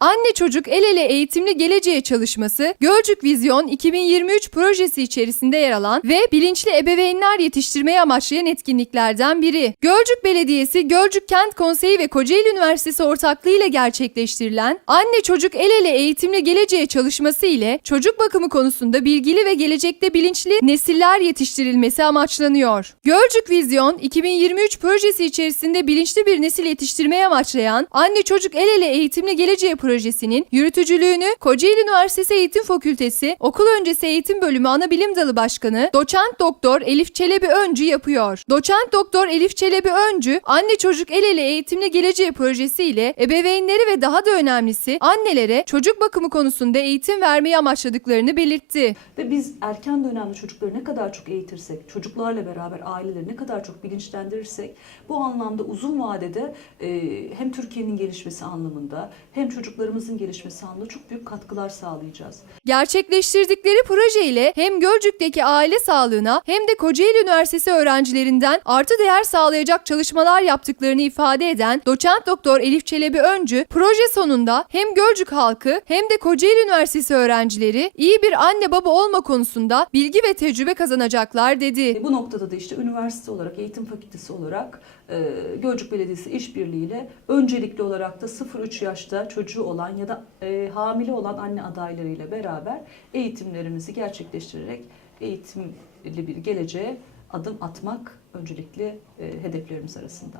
Anne Çocuk El Ele Eğitimli Geleceğe çalışması Gölcük Vizyon 2023 projesi içerisinde yer alan ve bilinçli ebeveynler yetiştirmeyi amaçlayan etkinliklerden biri. Gölcük Belediyesi, Gölcük Kent Konseyi ve Kocaeli Üniversitesi ortaklığıyla gerçekleştirilen Anne Çocuk El Ele Eğitimli Geleceğe çalışması ile çocuk bakımı konusunda bilgili ve gelecekte bilinçli nesiller yetiştirilmesi amaçlanıyor. Gölcük Vizyon 2023 projesi içerisinde bilinçli bir nesil yetiştirmeyi amaçlayan Anne Çocuk El Ele Eğitimli Geleceğe projesinin yürütücülüğünü Kocaeli Üniversitesi Eğitim Fakültesi Okul Öncesi Eğitim Bölümü Anabilim Dalı Başkanı Doçent Doktor Elif Çelebi Öncü yapıyor. Doçent Doktor Elif Çelebi Öncü, Anne Çocuk El Ele Eğitimli Geleceğe projesi ile ebeveynleri ve daha da önemlisi annelere çocuk bakımı konusunda eğitim vermeyi amaçladıklarını belirtti. Ve biz erken dönemde çocukları ne kadar çok eğitirsek, çocuklarla beraber aileleri ne kadar çok bilinçlendirirsek bu anlamda uzun vadede e, hem Türkiye'nin gelişmesi anlamında hem çocuklarımızın gelişmesi anlamında çok büyük katkılar sağlayacağız. Gerçekleştirdikleri proje ile hem Gölcük'teki aile sağlığına hem de Kocaeli Üniversitesi öğrencilerinden artı değer sağlayacak çalışmalar yaptıklarını ifade eden doçent doktor Elif Çelebi Öncü, proje sonunda hem Gölcük halkı hem de Kocaeli Üniversitesi öğrencileri iyi bir anne baba olma konusunda bilgi ve tecrübe kazanacaklar dedi. E, Bu noktada da işte üniversite olarak, eğitim fakültesi olarak e, Gölcük Belediyesi işbirliğiyle öncelikli olarak da 0-3 yaşta çocuğu olan ya da e, hamile olan anne adaylarıyla beraber eğitimlerimizi gerçekleştirerek eğitimli bir geleceğe adım atmak öncelikli e, hedeflerimiz arasında.